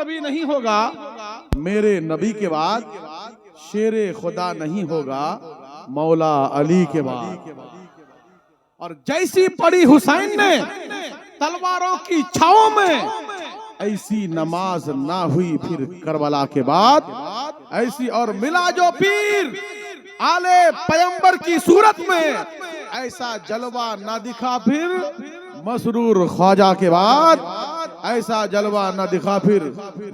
نبی نہیں ہوگا میرے نبی کے بعد، شیر خدا نہیں ہوگا مولا علی کے بعد۔ اور جیسی پڑھی حسین نے تلواروں کی چھاؤں میں، ایسی نماز نہ ہوئی پھر کربلا کے بعد، ایسی اور ملا جو پیر آلے پیمبر کی صورت میں، ایسا جلوہ نہ دکھا پھر مسرور خواجہ کے بعد، ایسا جلوہ نہ دکھا پھر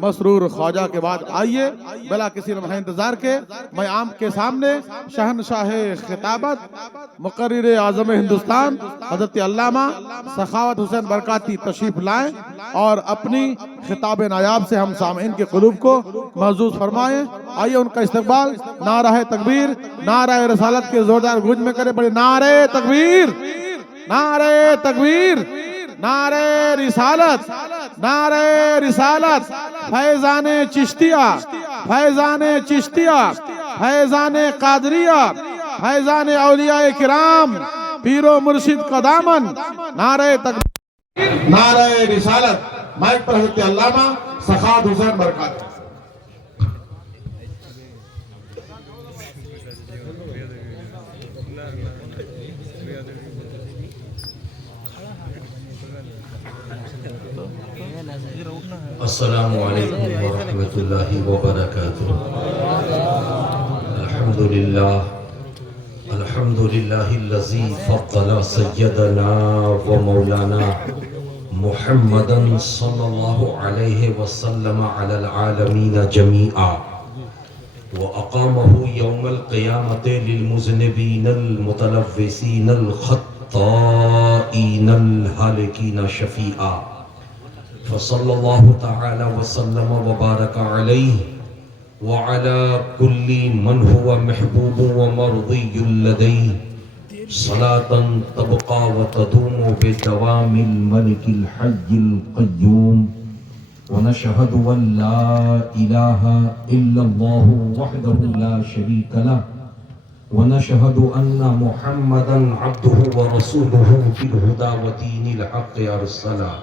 مسرور خواجہ کے بعد۔ آئیے بلا کسی لمحہ انتظار کے میں عام کے سامنے شہنشاہ خطابت مقرر اعظم ہندوستان حضرت علامہ سخاوت حسین برکاتی تشریف لائیں اور اپنی خطاب نایاب سے ہم سامعین کے قلوب کو محظوظ فرمائیں۔ آئیے ان کا استقبال نعرہ تکبیر، نعرہ رسالت کے زوردار گونج میں کرے بڑے نعرہ تکبیر، نعرہ تکبیر، نعرہ رسالت، نعرہ رسالت، فیضان چشتیہ، فیضان چشتیہ، فیضان قادریہ، فیضان اولیاء کرام، پیر و مرشد کا دامن، نعرہ تکبیر، نعرہ رسالت۔ مائک پر حضرت علامہ سخاوت حسین برکاتی۔ السلام علیکم ورحمۃ اللہ وبرکاتہ۔ الحمدللہ الذی فضل سیدنا و مولانا محمدا صلی اللہ علیہ وسلم علی العالمین جمیعا وأقامه يوم القيامة للمذنبين المتلوثين الخطائين الهالكين شفيعا، فصلى الله تعالى وسلم وبارك عليه وعلى كل من هو محبوب ومرضي لديه صلاة تبقى وتدوم بدوام الملك الحي القيوم، ونشهد أن لا إله إلا الله وحده لا شريك له، ونشهد أن محمدا عبده ورسوله في الهدى ودين الحق أرسله،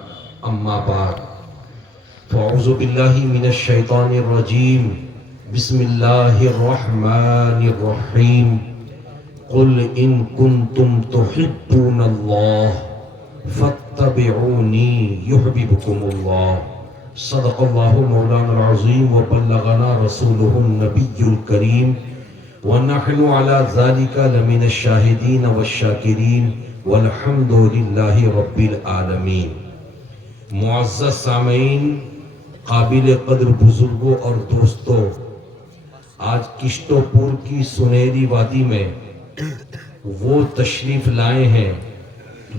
أما بعد فأعوذ بالله من الشيطان الرجيم، بسم الله الرحمن الرحيم، قل إن كنتم تحبون الله فاتبعوني يحببكم الله، صدق الله مولانا العظيم وبلغنا رسوله النبي الكريم، ونحن على ذلك لمن الشاهدين والشاكرين، والحمد لله رب العالمين۔ معزز سامعین، قابل قدر بزرگوں اور دوستوں، آج کشتو پور کی سنہری وادی میں وہ تشریف لائے ہیں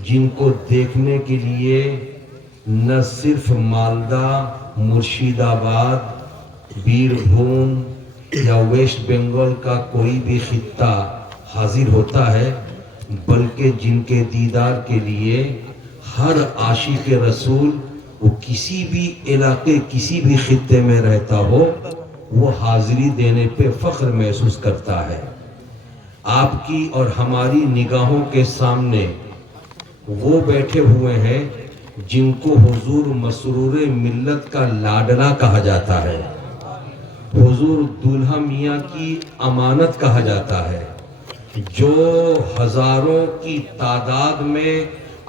جن کو دیکھنے کے لیے نہ صرف مالدہ، مرشید آباد، بیربھوم یا ویسٹ بنگال کا کوئی بھی خطہ حاضر ہوتا ہے، بلکہ جن کے دیدار کے لیے ہر عاشق رسول، وہ کسی بھی علاقے، کسی بھی خطے میں رہتا ہو، وہ حاضری دینے پہ فخر محسوس کرتا ہے۔ آپ کی اور ہماری نگاہوں کے سامنے وہ بیٹھے ہوئے ہیں جن کو حضور مسرور ملت کا لاڈلا کہا جاتا ہے، حضور دولہا میاں کی امانت کہا جاتا ہے، جو ہزاروں کی تعداد میں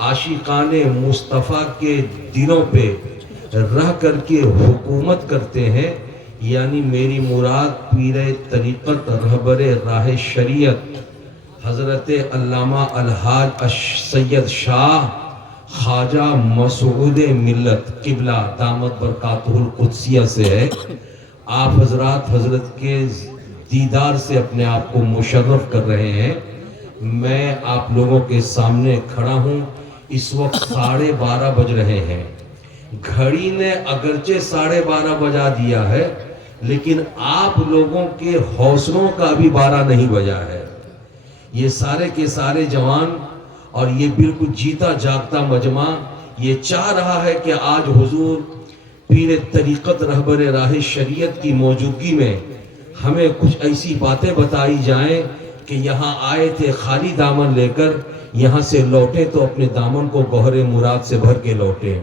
عاشقان مصطفیٰ کے دلوں پہ رہ کر کے حکومت کرتے ہیں، یعنی میری مراد پیر طریقت رہبر راہ شریعت حضرت علامہ الحاج سید شاہ خواجہ مسعود ملت قبلہ دامت برکاتہ القدسیہ سے ہے۔ آپ حضرات حضرت کے دیدار سے اپنے آپ کو مشرف کر رہے ہیں۔ میں آپ لوگوں کے سامنے کھڑا ہوں، اس وقت 12:30 بج رہے ہیں۔ گھڑی نے اگرچہ 12:30 بجا دیا ہے، لیکن آپ لوگوں کے حوصلوں کا ابھی 12 نہیں بجا ہے۔ یہ سارے کے سارے جوان اور یہ بالکل جیتا جاگتا مجمع یہ چاہ رہا ہے کہ آج حضور پیر طریقت رہبر راہ شریعت کی موجودگی میں ہمیں کچھ ایسی باتیں بتائی جائیں کہ یہاں آئے تھے خالی دامن لے کر، یہاں سے لوٹے تو اپنے دامن کو گوہر مراد سے بھر کے لوٹے۔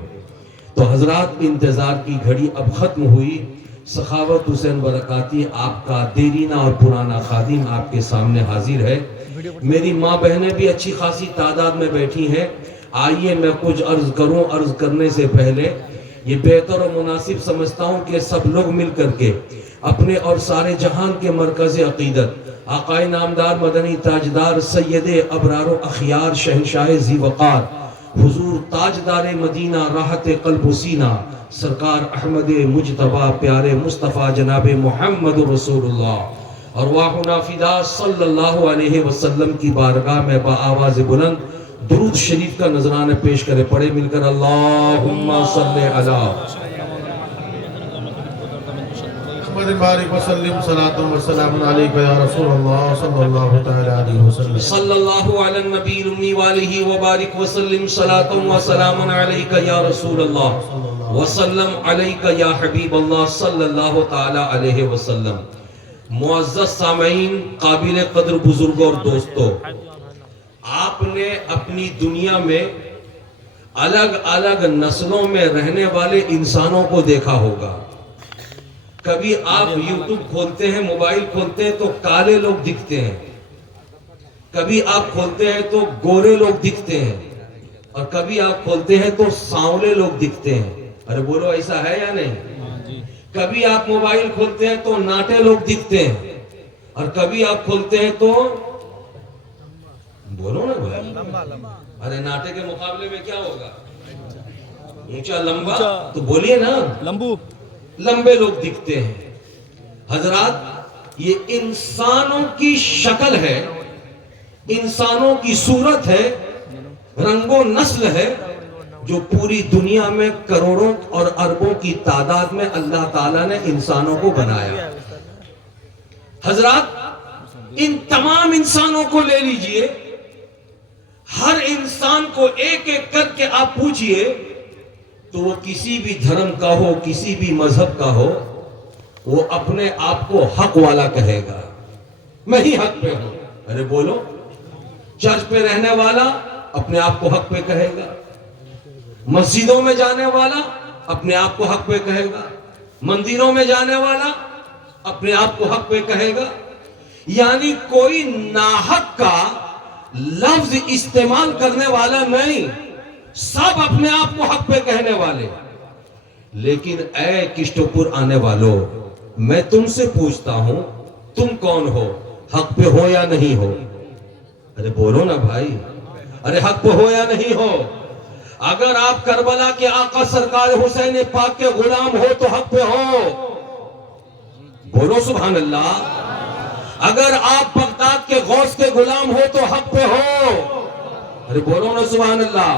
تو حضرات انتظار کی گھڑی اب ختم ہوئی. سخاوت حسین برکاتی آپ کا دیرینہ اور پرانا خادم آپ کے سامنے حاضر ہے. میری ماں بہنیں بھی اچھی خاصی تعداد میں بیٹھی ہیں. آئیے میں کچھ عرض کروں. عرض کرنے سے پہلے یہ بہتر و مناسب سمجھتا ہوں کہ سب لوگ مل کر کے اپنے اور سارے جہان کے مرکز عقیدت آقائے نامدار مدنی تاجدار سید ابرار و اخیار شہنشاہ ذی وقار حضور تاجدار مدینہ راحت قلب و سینہ سرکار احمد مجتبی پیارے مصطفیٰ جناب محمد رسول اللہ ارواحنا فدا صلی اللہ علیہ وسلم کی بارگاہ میں بآواز بلند درود شریف کا نذرانہ پیش کرے. پڑھے مل کر اللہم صلی علی محمد بارک وسلم صلاۃ و سلام علیک یا رسول اللہ صلی اللہ تعالی علیہ وسلم. صلی اللہ علی النبی الامی وآلہ وبارک وسلم صلاۃ و سلام علیک یا رسول اللہ وسلم علیک یا حبیب اللہ صلی اللہ تعالی علیہ وسلم. معزز سامعین، قابل قدر بزرگوں اور دوستوں، آپ نے اپنی دنیا میں الگ الگ نسلوں میں رہنے والے انسانوں کو دیکھا ہوگا. کبھی آپ یوٹیوب کھولتے ہیں، موبائل کھولتے ہیں تو کالے لوگ دکھتے ہیں، کبھی آپ کھولتے ہیں تو گورے لوگ دکھتے ہیں، اور کبھی آپ کھولتے ہیں تو سانولے لوگ دکھتے ہیں. ارے بولو ایسا ہے یا نہیں؟ کبھی آپ موبائل کھولتے ہیں تو ناٹے لوگ دکھتے ہیں، اور کبھی آپ کھولتے ہیں تو بولو نا بھائی، ارے ناٹے کے مقابلے میں کیا ہوگا؟ اونچا لمبا، تو بولیے نا، لمبے لوگ دکھتے ہیں. حضرات، یہ انسانوں کی شکل ہے، انسانوں کی صورت ہے، رنگ و نسل ہے، جو پوری دنیا میں کروڑوں اور اربوں کی تعداد میں اللہ تعالیٰ نے انسانوں کو بنایا. حضرات، ان تمام انسانوں کو لے لیجئے، ہر انسان کو ایک ایک کر کے آپ پوچھئے تو وہ کسی بھی دھرم کا ہو، کسی بھی مذہب کا ہو، وہ اپنے آپ کو حق والا کہے گا. میں ہی حق پہ ہوں. ارے بولو. چرچ پہ رہنے والا اپنے آپ کو حق پہ کہے گا، مسجدوں میں جانے والا اپنے آپ کو حق پہ کہے گا، مندروں میں جانے والا اپنے آپ کو حق پہ کہے گا. یعنی کوئی ناحق کا لفظ استعمال کرنے والا نہیں، سب اپنے آپ کو حق پہ کہنے والے. لیکن اے کشتو پور آنے والوں، میں تم سے پوچھتا ہوں، تم کون ہو؟ حق پہ ہو یا نہیں ہو؟ ارے بولو نا بھائی، ارے حق پہ ہو یا نہیں ہو؟ اگر آپ کربلا کے آقا سرکار حسین پاک کے غلام ہو تو حق پہ ہو. بولو سبحان اللہ. اگر آپ بغداد کے غوث کے غلام ہو تو حق پہ ہو. ارے بولو نا سبحان اللہ.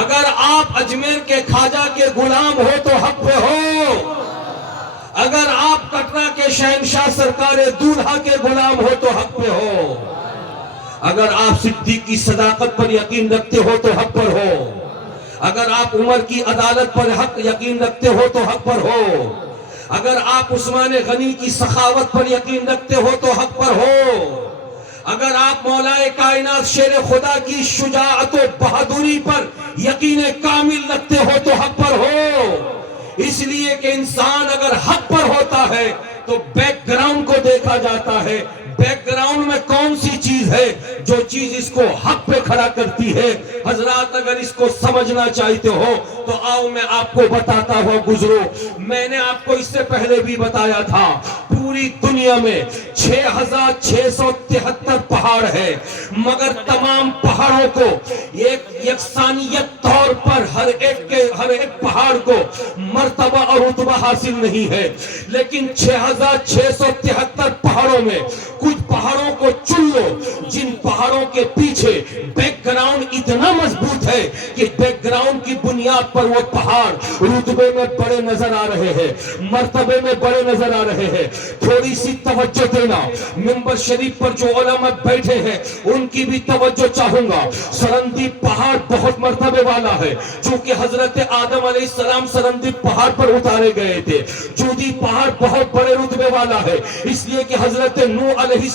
اگر آپ اجمیر کے خواجہ کے غلام ہو تو حق پہ ہو. اگر آپ کٹرا کے شہنشاہ سرکار دولہا کے غلام ہو تو حق پہ ہو. اگر آپ صدیق کی صداقت پر یقین رکھتے ہو تو حق پر ہو. اگر آپ عمر کی عدالت پر حق یقین رکھتے ہو تو حق پر ہو. اگر آپ عثمان غنی کی سخاوت پر یقین رکھتے ہو تو حق پر ہو. اگر آپ مولا کائنات شیر خدا کی شجاعت و بہادری پر یقین کامل رکھتے ہو تو حق پر ہو. اس لیے کہ انسان اگر حق پر ہوتا ہے تو بیک گراؤنڈ کو دیکھا جاتا ہے. بیک گراؤنڈ میں کون سی چیز ہے جو چیز اس کو حق پہ کھڑا کرتی ہے. حضرات، اگر اس کو سمجھنا چاہتے ہو تو آؤ میں آپ کو بتاتا ہوا گزرو. میں نے آپ کو اس سے پہلے بھی بتایا تھا، پوری دنیا میں 6673 پہاڑ ہے، مگر تمام پہاڑوں کو ایک یکسانیت طور پر ہر ایک پہاڑ کو مرتبہ اور رتبہ حاصل نہیں ہے. لیکن 6673 پہاڑوں میں کچھ پہاڑوں کو چن لو جن پہاڑوں کے پیچھے بیک گراؤنڈ اتنا مضبوط ہے کہ بیک گراؤنڈ کی بنیاد پر وہ پہاڑ رتبے میں بڑے نظر آ رہے ہیں، مرتبے میں بڑے نظر آ رہے ہیں. تھوڑی سی توجہ دینا. منبر شریف پر جو علماء بیٹھے ہیں ان کی بھی توجہ چاہوں گا. سرندیپ پہاڑ بہت مرتبے والا ہے، چونکہ حضرت آدم علیہ السلام سرندیپ پہاڑ پر اتارے گئے تھے. جودی پہاڑ بہت بڑے رتبے والا ہے، اس لیے کہ حضرت نوح علیہ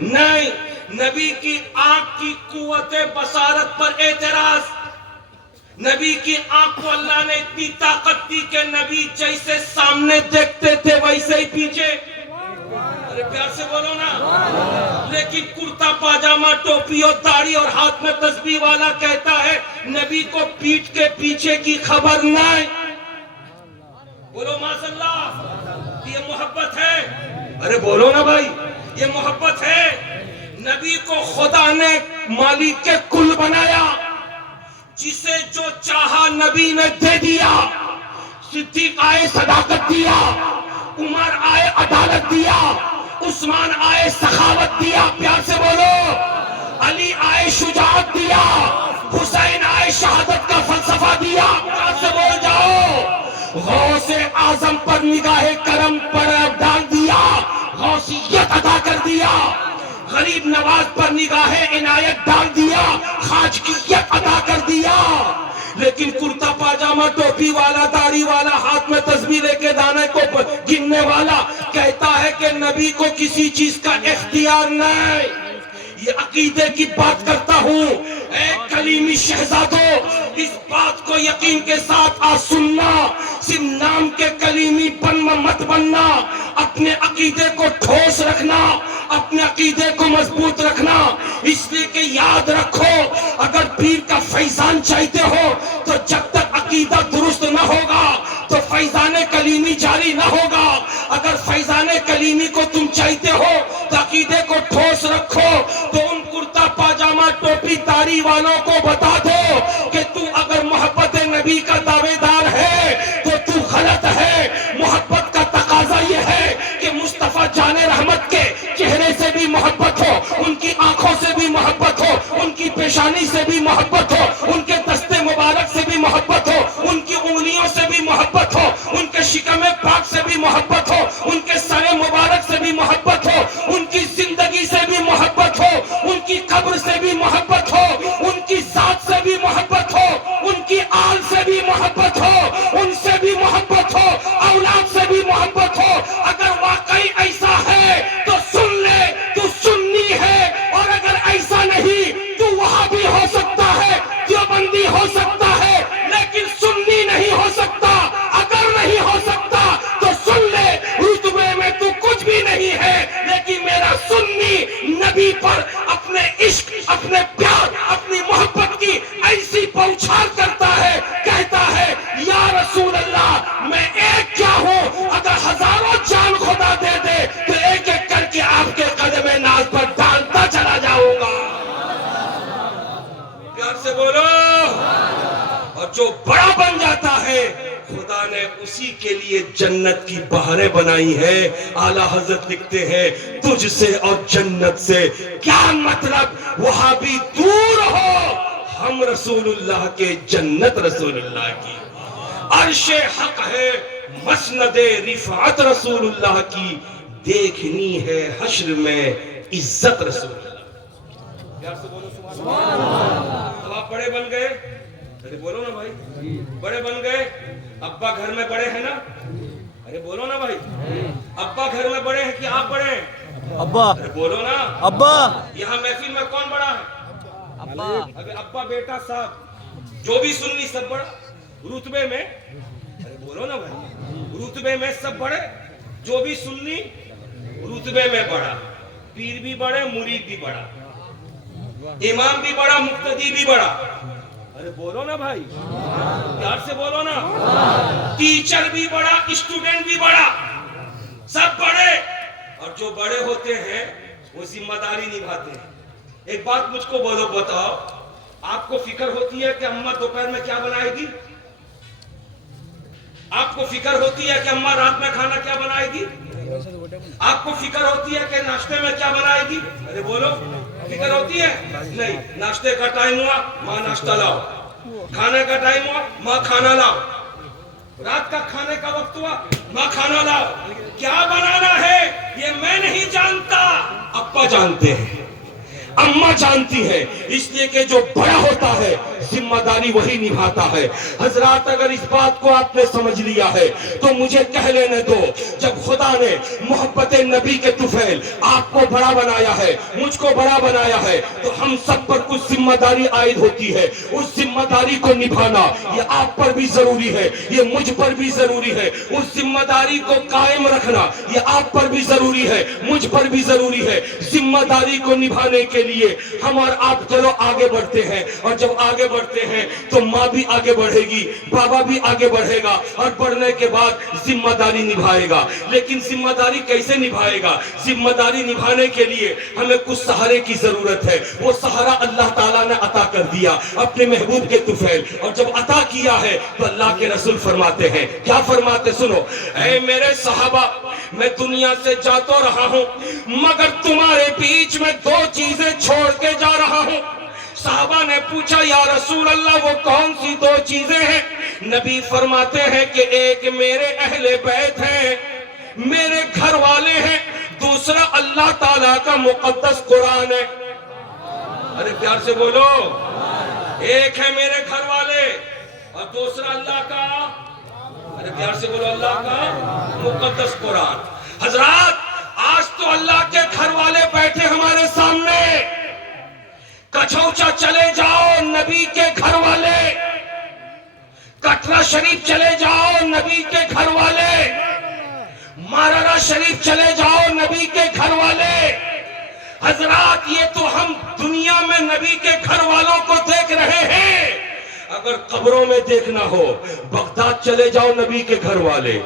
نہیں، نبی کی آنکھ کی قوت بصارت پر اعتراض. نبی کی آنکھ کو اللہ نے اتنی طاقت دی کہ نبی جیسے سامنے دیکھتے تھے ویسے ہی پیچھے. ارے پیار سے بولو نا. لیکن کرتا پاجامہ ٹوپی اور داڑھی اور ہاتھ میں تسبیح والا کہتا ہے نبی کو پیٹھ کے پیچھے کی خبر نہیں. بولو ماشاء اللہ. یہ محبت ہے. ارے بولو نا بھائی, یہ محبت ہے. نبی کو خدا نے مالک کے کل بنایا, جسے جو چاہا نبی نے دے دیا. صدیق آئے صداقت دیا, عمر آئے عدالت دیا, عثمان آئے سخاوت دیا. پیار سے بولو. علی آئے شجاعت دیا, حسین آئے شہادت کا فلسفہ دیا. پیار سے بول جاؤ. غوث اعظم پر نگاہ کرم پر ڈال دیا, غوثیت ادا کر دیا. غریب نواز پر نگاہ عنایت ڈال دیا, خواجگیت ادا کر دیا. لیکن کرتا پاجامہ ٹوپی والا داڑھی والا ہاتھ میں تسبیح لے کے دانے کو گننے والا کہتا ہے کہ نبی کو کسی چیز کا اختیار نہیں. یہ عقیدے کی بات کرتا ہوں. اے کلیمی شہزادو, اس بات کو یقین کے ساتھ آ سننا. صرف نام کے کلیمی مت بننا. اپنے عقیدے کو ٹھوس رکھنا, اپنے عقیدے کو مضبوط رکھنا. اس لیے کہ یاد رکھو, اگر پیر کا فیضان چاہتے ہو تو جب تک عقیدہ درست نہ ہوگا تو فیضان کلیمی جاری نہ ہوگا. اگر فیضان کلیمی کو تم چاہتے ہو تو عقیدے کو ٹھوس رکھو. تو ان کرتا پاجامہ ٹوپی داڑھی والوں کو بتا دو کہ تو اگر محبت نبی کا دعوے دار ہے تو تو غلط ہے. محبت کا تقاضا یہ ہے کہ مصطفیٰ جان رحمت کے چہرے سے بھی محبت ہو, ان کی آنکھوں سے بھی محبت ہو, ان کی پیشانی سے بھی محبت ہو, ان کے دستے مبارک سے بھی محبت ہو, ان کی انگلیوں سے بھی محبت ہو, ان کے شکم پاک سے بھی محبت ہو, ان کے سر مبارک سے بھی محبت ہو, ان کی زندگی سے بھی محبت ہو, ان کی قبر سے بھی محبت ہو, ان کی ذات سے بھی محبت ہو, ان کی آل سے بھی محبت ہو, ان سے بھی محبت ہو, اولاد سے بھی محبت ہو. اگر واقعی ایسا ہے تو سن لے, تو سنی ہے. اور اگر ایسا نہیں تو وہاں بھی ہو سکتا ہے, دیوبندی ہو سکتا ہے, لیکن سنی نہیں ہو سکتا. اگر نہیں ہو سکتا تو سن لے, رتبے میں تو کچھ بھی نہیں ہے, لیکن میرا سنی نبی پر اپنے عشق, اپنے پیار, اپنی محبت کی ایسی بوچھار کرتا ہے, کہتا ہے یا رسول اللہ میں ایک کیا ہوں, اگر ہزاروں جان خدا دے دے تو ایک ایک کر کے آپ کے قدم ناز پر ڈالتا چلا جاؤں گا. پیار سے بولو. اور جو بڑا بن جاتا ہے خدا نے اسی کے لیے جنت کی بہاریں بنائی ہے. اعلیٰ حضرت لکھتے ہیں تجھ سے اور جنت سے کیا مطلب, وہاں بھی دور ہو, ہم رسول اللہ کے, جنت رسول اللہ کی. عرش حق ہے, مسند رفعت رسول اللہ کی, دیکھنی ہے حشر میں عزت رسول اللہ. پیار سے بولو سبحان اللہ. اب آپ بڑے بن گئے, ارے بولو نا بھائی, بڑے بن گئے. ابا گھر میں بڑے ہیں نا, ارے بولو نا بھائی. ابا گھر میں بڑے ہیں کہ آپ بڑے ہیں؟ ابا. ارے بولو نا. ابا. یہاں محفل میں کون بڑا ہے؟ ابا. اگر ابا بیٹا صاحب جو بھی سننی سب بڑا رتبے میں. ارے بولو نا بھائی, رتبے میں سب بڑے, جو بھی سننی رتبے میں بڑا, پیر بھی بڑے, مرید بھی بڑا, امام بھی بڑا, مقتدی بھی بڑا. ارے بولو نا بھائی, پیار سے بولو نا. ٹیچر بھی بڑا, اسٹوڈنٹ بھی بڑا, سب بڑے. اور جو بڑے ہوتے ہیں وہ ذمہ داری نبھاتے ہیں. ایک بات مجھ کو بولو, بتاؤ, آپ کو فکر ہوتی ہے کہ اماں دوپہر میں کیا بنائے گی؟ آپ کو فکر ہوتی ہے کہ اماں رات میں کھانا کیا بنائے گی؟ آپ کو فکر ہوتی ہے کہ ناشتے میں کیا بنائے گی؟ ارے بولو, فکر ہوتی ہے؟ نہیں. ناشتے کا ٹائم ہوا, ماں ناشتہ لاؤ. کھانے کا ٹائم ہوا, ماں کھانا لاؤ. رات کا کھانے کا وقت ہوا, ماں کھانا لاؤ. کیا بنانا ہے یہ میں نہیں جانتا, ابا جانتے ہیں, اماں جانتی ہے. اس لیے کہ جو بڑا ہوتا ہے ذمہ داری وہی نبھاتا ہے. حضرات اگر اس بات کو آپ نے سمجھ لیا ہے تو مجھے کہہ لینے دو, جب خدا نے محبت نبی کے طفیل آپ کو بڑا بنایا ہے، مجھ کو بڑا بنایا ہے، تو ہم سب پر کچھ ذمہ داری عائد ہوتی ہے. اس ذمہ داری کو نبھانا یہ آپ پر بھی ضروری ہے، یہ مجھ پر بھی ضروری ہے. اس ذمہ داری کو قائم رکھنا یہ آپ پر بھی ضروری ہے، مجھ پر بھی ضروری ہے. ذمہ داری کو نبھانے کے لیے ہم اور آپ چلو آگے بڑھتے ہیں، اور جب آگے بڑھتے ہیں تو ماں بھی آگے بڑھے گی، بابا بھی آگے بڑھے گا، اور بڑھنے کے بعد ذمہ داری نبھائے گا. لیکن ذمہ داری کیسے نبھائے گا؟ ذمہ داری نبھانے کے لیے ہمیں کچھ سہارے کی ضرورت ہے. وہ سہارا اللہ تعالیٰ نے عطا کر دیا اپنے محبوب کے طفیل. اور جب عطا کیا ہے تو اللہ کے رسول فرماتے ہیں، کیا فرماتے سنو: اے میرے صحابہ، میں دنیا سے جا تو رہا ہوں مگر تمہارے بیچ میں دو چیزیں چھوڑ کے جا رہا ہوں. صحابہ نے پوچھا یا رسول اللہ وہ کون سی دو چیزیں ہیں؟ نبی فرماتے ہیں کہ ایک میرے اہل بیت ہیں، میرے گھر والے ہیں، دوسرا اللہ تعالیٰ کا مقدس قرآن ہے. ارے پیار سے بولو. ایک ہے میرے گھر والے اور دوسرا اللہ کا، ارے پیار سے بولو، اللہ کا مقدس قرآن. حضرات آج تو اللہ کے گھر والے بیٹھے ہمارے سامنے. کچھوچا چلے جاؤ نبی کے گھر والے، کٹرا شریف چلے جاؤ نبی کے گھر والے، مارارا شریف چلے جاؤ نبی کے گھر والے. حضرات یہ تو ہم دنیا میں نبی کے گھر والوں کو دیکھ رہے ہیں. اگر قبروں میں دیکھنا ہو، بغداد چلے جاؤ نبی کے گھر والے،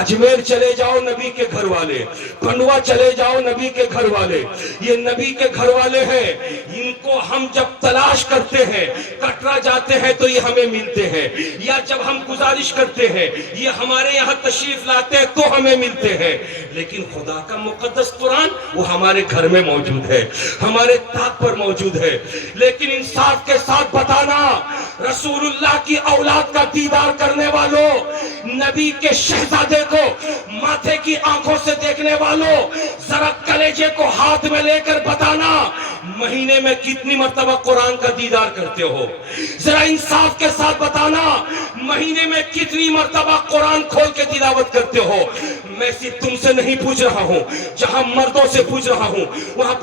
اجمیر چلے جاؤ نبی کے گھر والے، پنڈوا چلے جاؤ نبی کے گھر والے. یہ نبی کے گھر والے ہیں، ان کو ہم جب تلاش کرتے ہیں، کٹرا جاتے ہیں تو یہ ہمیں ملتے ہیں، یا جب ہم گزارش کرتے ہیں یہ ہمارے یہاں تشریف لاتے ہیں تو ہمیں ملتے ہیں. لیکن خدا کا مقدس قرآن وہ ہمارے گھر میں موجود ہے، ہمارے طاق پر موجود ہے. لیکن انصاف کے ساتھ بتانا، رسول اللہ کی اولاد کا دیدار کرنے والوں، نبی کے شہزادے کو ماتھے کی آنکھوں سے دیکھنے والوں، ذرا کلیجے کو ہاتھ میں لے کر بتانا مہینے میں کتنی مرتبہ قرآن کا دیدار کرتے ہو. ذرا انصاف کے ساتھ بتانا مہینے میں کتنی مرتبہ قرآن کھول کے تلاوت کرتے ہو. میں صرف تم سے نہیں پوچھ رہا ہوں، جہاں مردوں سے پوچھ رہا ہوں وہاں